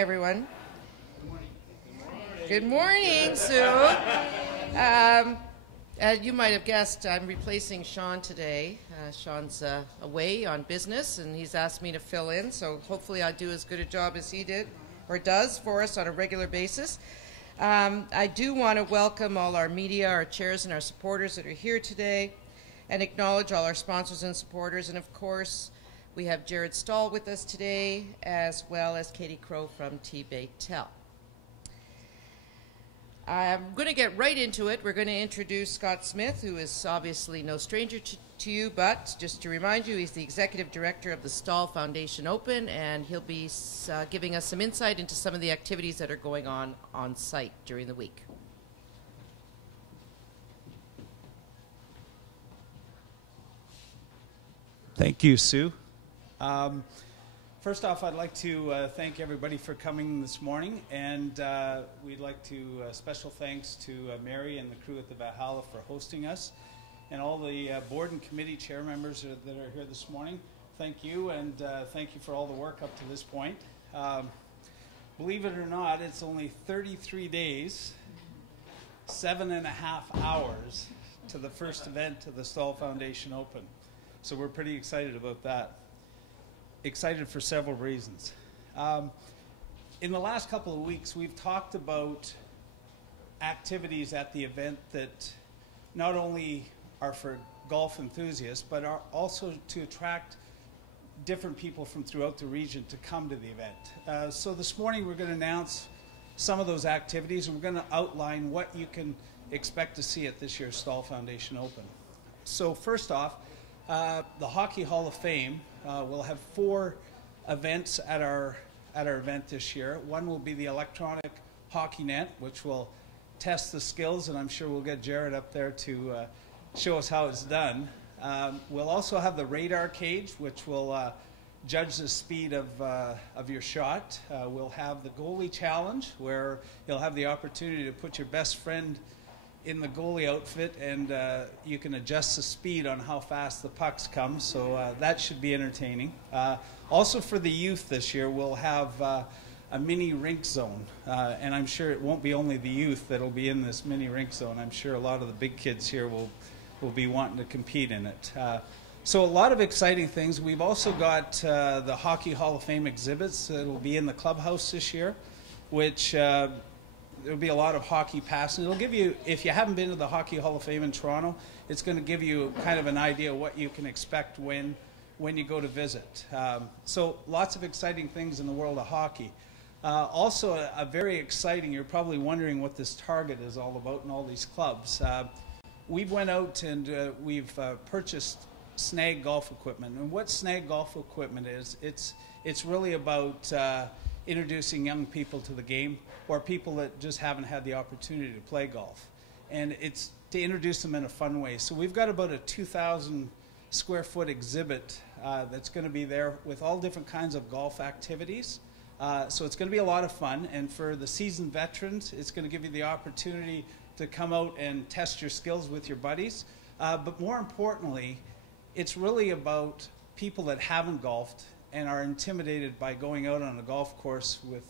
Everyone. Good morning, Sue. As you might have guessed, I'm replacing Sean today. Sean's away on business, and he's asked me to fill in, so hopefully I'll do as good a job as he did, or does, for us on a regular basis. I do want to welcome all our media, our chairs, and our supporters that are here today, and acknowledge all our sponsors and supporters, and of course, we have Jared Staal with us today, as well as Katie Crow from T-Baytel. I'm going to get right into it. We're going to introduce Scott Smith, who is obviously no stranger to you, but just to remind you, he's the Executive Director of the Staal Foundation Open, and he'll be giving us some insight into some of the activities that are going on site during the week. Thank you, Sue. First off, I'd like to thank everybody for coming this morning, and we'd like to special thanks to Mary and the crew at the Valhalla for hosting us, and all the board and committee chair members that are here this morning. Thank you, and thank you for all the work up to this point. Believe it or not, it's only 33 days, 7.5 hours to the first event of the Staal Foundation Open. So we're pretty excited about that. Excited for several reasons. In the last couple of weeks, we've talked about activities at the event that not only are for golf enthusiasts, but are also to attract different people from throughout the region to come to the event. So this morning we're going to announce some of those activities, and we're going to outline what you can expect to see at this year's Staal Foundation Open. So first off, the Hockey Hall of Fame will have 4 events at our event this year. One will be the electronic hockey net, which will test the skills, and I'm sure we'll get Jared up there to show us how it's done. We'll also have the radar cage, which will judge the speed of your shot. We'll have the goalie challenge, where you'll have the opportunity to put your best friend in the goalie outfit, and you can adjust the speed on how fast the pucks come, so that should be entertaining. Also for the youth this year, we'll have a mini rink zone, and I'm sure it won't be only the youth that'll be in this mini rink zone. I'm sure a lot of the big kids here will be wanting to compete in it. So a lot of exciting things. We've also got the Hockey Hall of Fame exhibits that will be in the clubhouse this year, which there'll be a lot of hockey passion. It'll give you, if you haven't been to the Hockey Hall of Fame in Toronto, it's going to give you kind of an idea of what you can expect when you go to visit. So lots of exciting things in the world of hockey. Also a very exciting, you're probably wondering what this Target is all about and all these clubs. We've went out and we've purchased Snag golf equipment. And what Snag golf equipment is, it's really about introducing young people to the game, or people that just haven't had the opportunity to play golf. And it's to introduce them in a fun way. So we've got about a 2,000 square foot exhibit that's going to be there with all different kinds of golf activities. So it's going to be a lot of fun. And for the seasoned veterans, it's going to give you the opportunity to come out and test your skills with your buddies. But more importantly, it's really about people that haven't golfed and are intimidated by going out on a golf course with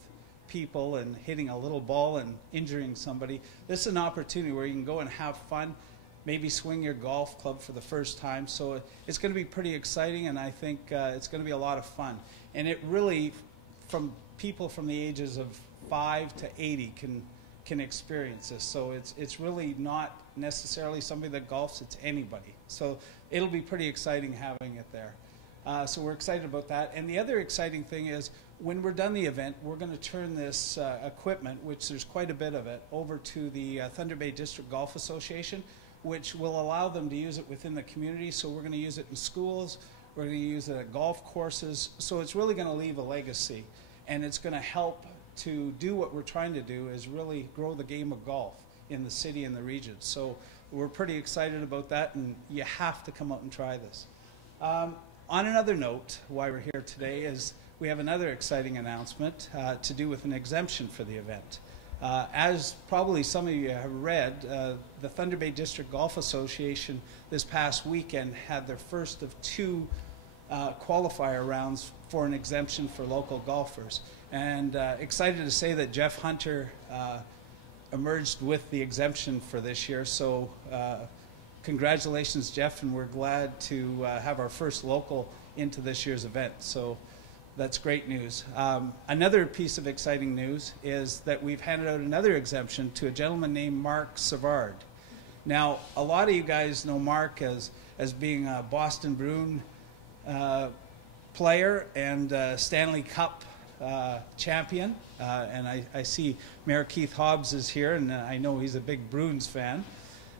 people and hitting a little ball and injuring somebody. This is an opportunity where you can go and have fun, maybe swing your golf club for the first time. So it's going to be pretty exciting, and I think it's going to be a lot of fun. And it really, from people from the ages of 5 to 80 can experience this. So it's really not necessarily somebody that golfs, it's anybody. So it'll be pretty exciting having it there. So we're excited about that. And the other exciting thing is, when we're done the event, we're going to turn this equipment, which there's quite a bit of it, over to the Thunder Bay District Golf Association, which will allow them to use it within the community. So we're going to use it in schools, we're going to use it at golf courses. So it's really going to leave a legacy, and it's going to help to do what we're trying to do, is really grow the game of golf in the city and the region. So we're pretty excited about that, and you have to come out and try this. On another note, why we're here today is we have another exciting announcement to do with an exemption for the event. As probably some of you have read, the Thunder Bay District Golf Association this past weekend had their first of 2 qualifier rounds for an exemption for local golfers. And excited to say that Jeff Hunter emerged with the exemption for this year. So congratulations, Jeff, and we're glad to have our first local into this year's event. So that's great news. Another piece of exciting news is that we've handed out another exemption to a gentleman named Mark Savard. Now, a lot of you guys know Mark as being a Boston Bruin player and Stanley Cup champion. And I see Mayor Keith Hobbs is here, and I know he's a big Bruins fan.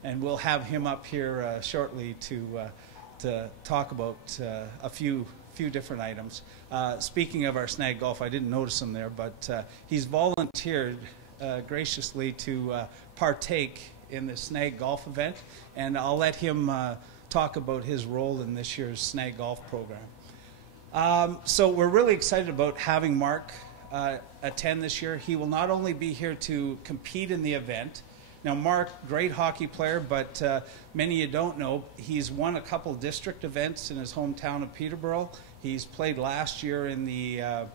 And we'll have him up here shortly to talk about a few different items. Speaking of our snag golf, I didn't notice him there, but he's volunteered graciously to partake in the snag golf event, and I'll let him talk about his role in this year's snag golf program. So we're really excited about having Mark attend this year. He will not only be here to compete in the event. Now, Mark, great hockey player, but many of you don't know, he's won a couple district events in his hometown of Peterborough. He's played last year in the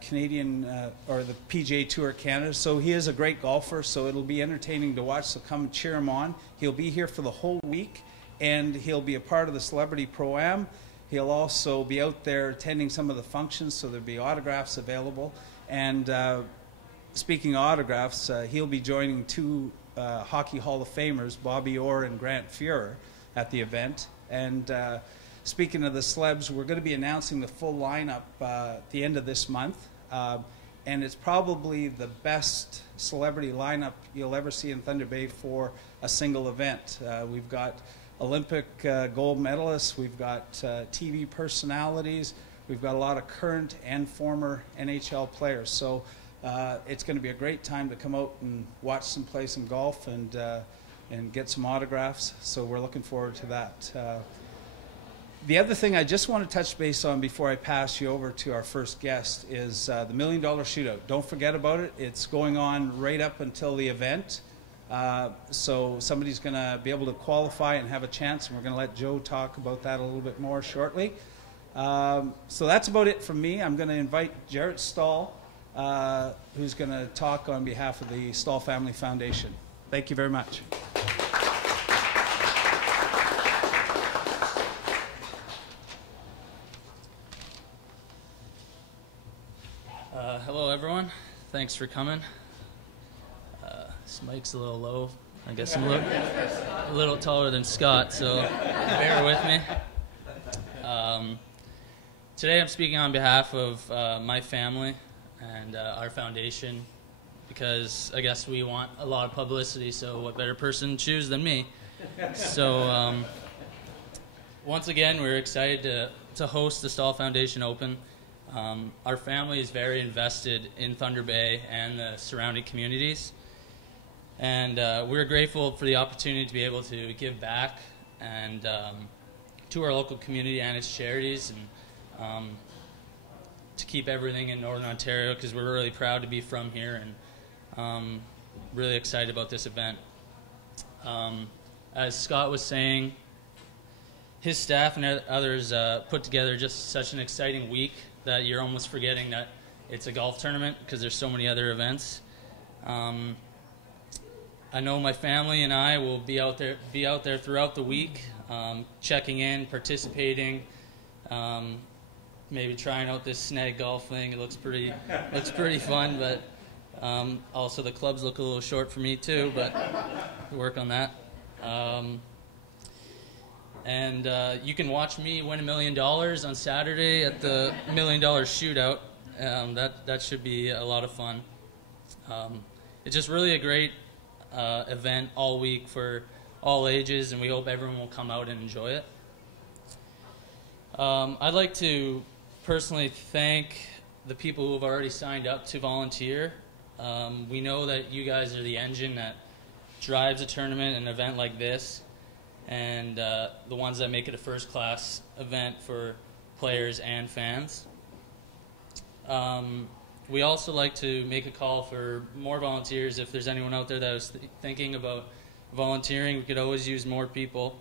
Canadian or the PGA Tour Canada, so he is a great golfer, so it'll be entertaining to watch, so come cheer him on. He'll be here for the whole week, and he'll be a part of the Celebrity Pro-Am. He'll also be out there attending some of the functions, so there'll be autographs available. And speaking of autographs, he'll be joining two Hockey Hall of Famers, Bobby Orr and Grant Fuhrer, at the event. And speaking of the celebs, we're going to be announcing the full lineup at the end of this month. And it's probably the best celebrity lineup you'll ever see in Thunder Bay for a single event. We've got Olympic gold medalists, we've got TV personalities, we've got a lot of current and former NHL players. So it's going to be a great time to come out and watch play some golf and get some autographs. So we're looking forward to that. The other thing I just want to touch base on before I pass you over to our first guest is the $1 Million Shootout. Don't forget about it. It's going on right up until the event. So somebody's going to be able to qualify and have a chance, and we're going to let Joe talk about that a little bit more shortly. So that's about it from me. I'm going to invite Jarrett Staal, who's going to talk on behalf of the Staal Family Foundation. Thank you very much. Hello, everyone. Thanks for coming. This mic's a little low. I guess I'm a little taller than Scott, so bear with me. Today I'm speaking on behalf of my family and our foundation, because I guess we want a lot of publicity, so what better person to choose than me? So once again, we're excited to host the Staal Foundation Open. Our family is very invested in Thunder Bay and the surrounding communities, and we're grateful for the opportunity to be able to give back and to our local community and its charities, and to keep everything in Northern Ontario, because we're really proud to be from here and really excited about this event. As Scott was saying, his staff and others put together just such an exciting week that you're almost forgetting that it's a golf tournament because there's so many other events. I know my family and I will be out there throughout the week, checking in, participating, maybe trying out this snag golf thing. It looks pretty fun, but also the clubs look a little short for me too, but we'll work on that. And you can watch me win $1 million on Saturday at the $1 Million Shootout. That should be a lot of fun. It's just really a great event all week for all ages, and we hope everyone will come out and enjoy it. I'd like to personally thank the people who have already signed up to volunteer. We know that you guys are the engine that drives a tournament, an event like this, and the ones that make it a first-class event for players and fans. We also like to make a call for more volunteers. If there's anyone out there that is thinking about volunteering, we could always use more people.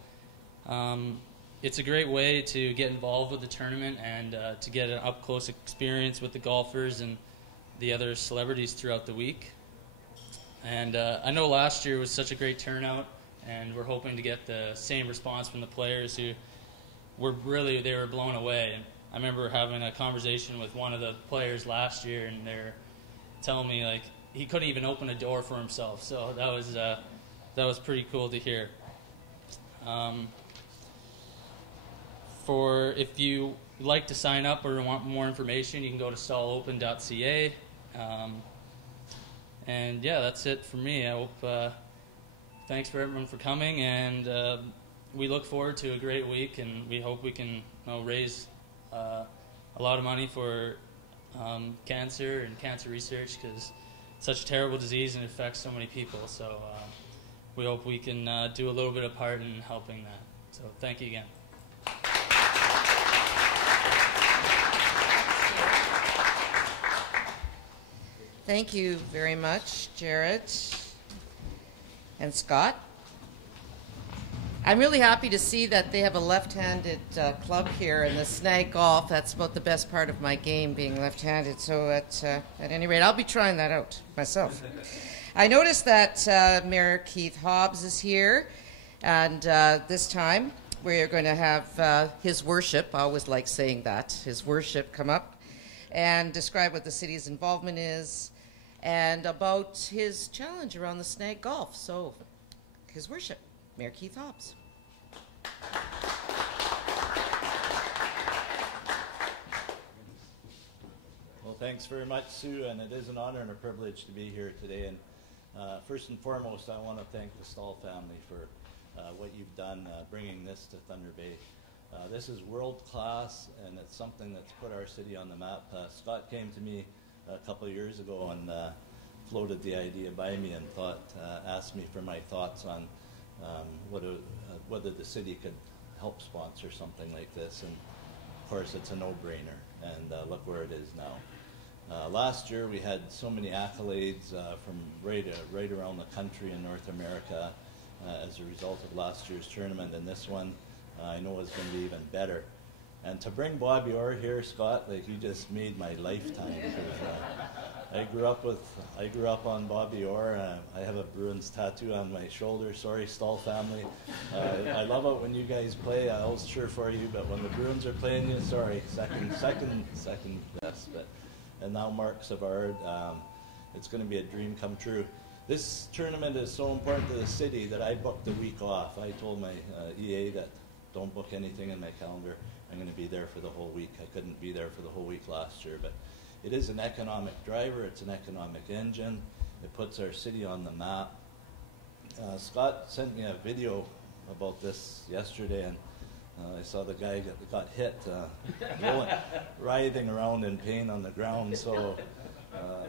It's a great way to get involved with the tournament and to get an up-close experience with the golfers and the other celebrities throughout the week. And I know last year was such a great turnout, and we're hoping to get the same response from the players who they were blown away. And I remember having a conversation with one of the players last year, and they're telling me like he couldn't even open a door for himself. So that was pretty cool to hear. For if you like to sign up or want more information, you can go to staalopen.ca. And yeah, that's it for me. I hope. Thanks for everyone for coming, and we look forward to a great week, and we hope we can raise a lot of money for cancer and cancer research, because it's such a terrible disease and it affects so many people. So we hope we can do a little bit of part in helping that. So thank you again. Thank you very much, Jared and Scott. I'm really happy to see that they have a left-handed club here in the snag golf. That's about the best part of my game, being left-handed. So at any rate, I'll be trying that out myself. I noticed that Mayor Keith Hobbs is here, and this time we're going to have His Worship, I always like saying that, His Worship come up and describe what the city's involvement is and about his challenge around the snag golf. So, His Worship, Mayor Keith Hobbs. Well, thanks very much, Sue, and it is an honor and a privilege to be here today. And first and foremost, I want to thank the Staal family for what you've done bringing this to Thunder Bay. This is world class, and it's something that's put our city on the map. Scott came to me a couple of years ago and floated the idea by me and asked me for my thoughts on whether the city could help sponsor something like this. And of course, it's a no-brainer, and look where it is now. Last year, we had so many accolades from right around the country in North America as a result of last year's tournament, and this one I know is going to be even better. And to bring Bobby Orr here, Scott, like, you just made my lifetime. I grew up on Bobby Orr. I have a Bruins tattoo on my shoulder. Sorry, Staal family. I love it when you guys play. I always cheer for you, but when the Bruins are playing you, sorry, second best. And now Mark Savard, it's going to be a dream come true. This tournament is so important to the city that I booked a week off. I told my EA that don't book anything in my calendar. I'm going to be there for the whole week. I couldn't be there for the whole week last year, but it is an economic driver. It's an economic engine. It puts our city on the map. Scott sent me a video about this yesterday, and I saw the guy that got hit, writhing around in pain on the ground. So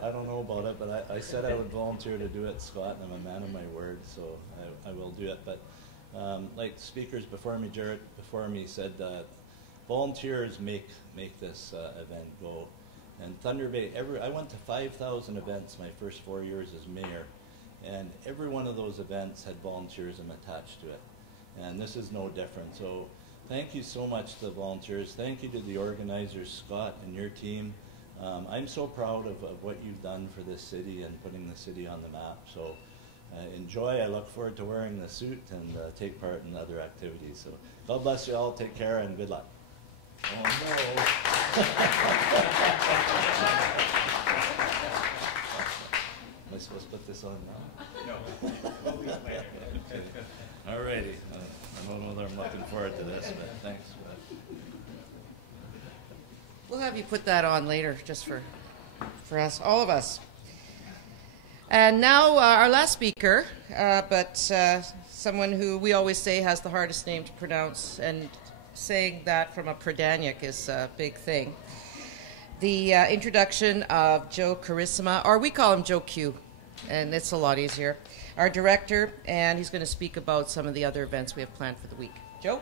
I don't know about it, but I said I would volunteer to do it, Scott, and I'm a man of my word, so I will do it. But like speakers before me, Jared before me said, volunteers make this event go. And Thunder Bay, I went to 5,000 events my first 4 years as mayor, and every one of those events had volunteerism attached to it. And this is no different. So thank you so much to the volunteers. Thank you to the organizers, Scott and your team. I'm so proud of what you've done for this city and putting the city on the map. So enjoy. I look forward to wearing the suit and take part in other activities. So God bless you all. Take care and good luck. Oh no. Am I supposed to put this on now? No. We'll be later. Okay. All righty. I don't know whether I'm looking forward to this, but thanks. We'll have you put that on later, just for us, all of us. And now our last speaker, but someone who we always say has the hardest name to pronounce, and saying that from a Pradanic is a big thing. The introduction of Joe Carissima, or we call him Joe Q, and it's a lot easier, our director, and he's going to speak about some of the other events we have planned for the week. Joe?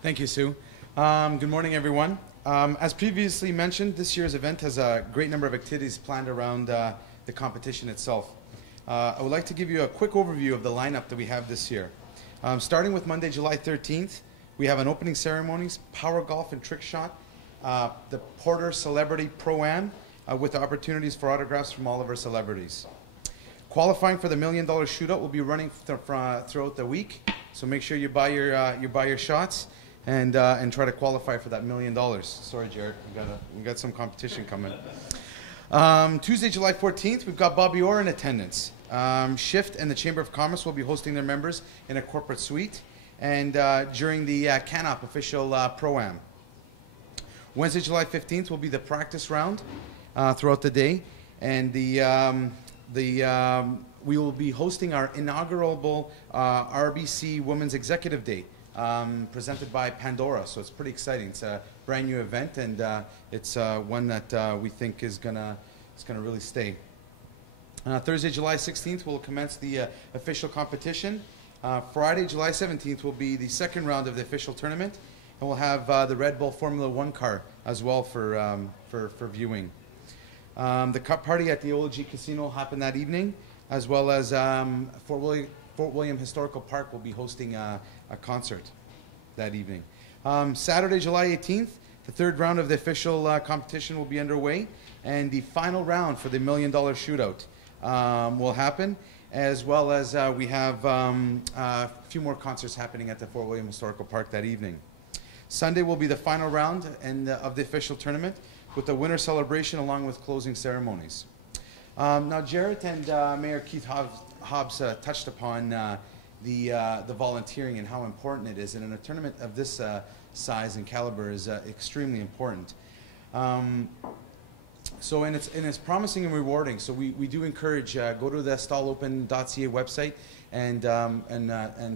Thank you, Sue. Good morning, everyone. As previously mentioned, this year's event has a great number of activities planned around the competition itself. I would like to give you a quick overview of the lineup that we have this year. Starting with Monday, July 13th, We have an opening ceremonies, power golf and trick shot, the Porter Celebrity Pro-Am with opportunities for autographs from all of our celebrities. Qualifying for the $1 Million Shootout will be running throughout the week, so make sure you buy your shots and try to qualify for that $1 million. Sorry, Jared, we got some competition coming. Tuesday, July 14th, we've got Bobby Orr in attendance. Shift and the Chamber of Commerce will be hosting their members in a corporate suite, and during the Canop official Pro-Am. Wednesday, July 15th will be the practice round throughout the day, and we will be hosting our inaugural RBC Women's Executive Day, presented by Pandora. So it's pretty exciting. It's a brand new event, and it's one that we think is gonna really stay. Thursday, July 16th, we'll commence the official competition. Friday, July 17th, will be the second round of the official tournament, and we'll have the Red Bull Formula One car as well for viewing. The Cup Party at the OLG Casino will happen that evening, as well as Fort William Historical Park will be hosting a concert that evening. Saturday, July 18th, the third round of the official competition will be underway, and the final round for the $1 Million Shootout will happen, as well as we have a few more concerts happening at the Fort William Historical Park that evening. Sunday will be the final round of the official tournament, with the winter celebration along with closing ceremonies. Now, Jarrett and Mayor Keith Hobbs touched upon the volunteering and how important it is, and in a tournament of this size and caliber is extremely important. So, and it's promising and rewarding. So we do encourage, go to the staalopen.ca website and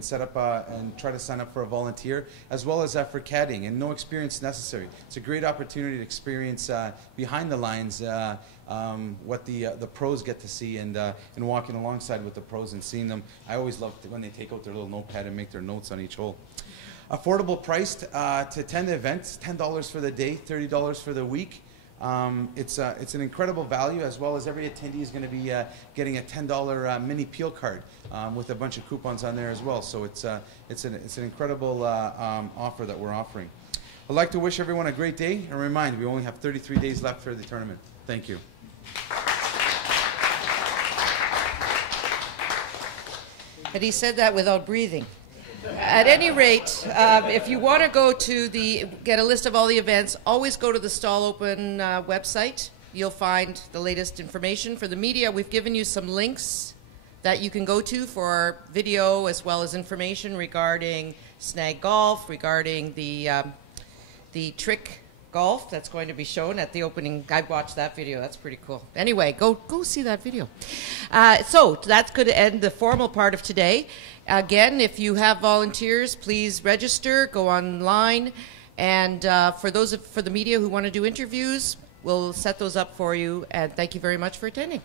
set up and try to sign up for a volunteer, as well as for caddying, and no experience necessary. It's a great opportunity to experience behind the lines what the pros get to see, and walking alongside with the pros and seeing them. I always love when they take out their little notepad and make their notes on each hole. Affordable priced to attend the event, $10 for the day, $30 for the week. It's an incredible value, as well as every attendee is going to be getting a $10 mini peel card with a bunch of coupons on there as well. So it's an incredible offer that we're offering. I'd like to wish everyone a great day, and remind we only have 33 days left for the tournament. Thank you. But he said that without breathing. At any rate, if you want to go to get a list of all the events, always go to the Staal Open website. You'll find the latest information. For the media, we've given you some links that you can go to for video, as well as information regarding snag golf, regarding the trick golf that's going to be shown at the opening. I watched that video. That's pretty cool. Anyway, go see that video. So that's going to end the formal part of today. Again, if you have volunteers, please register, go online, and for the media who want to do interviews, we'll set those up for you, and thank you very much for attending.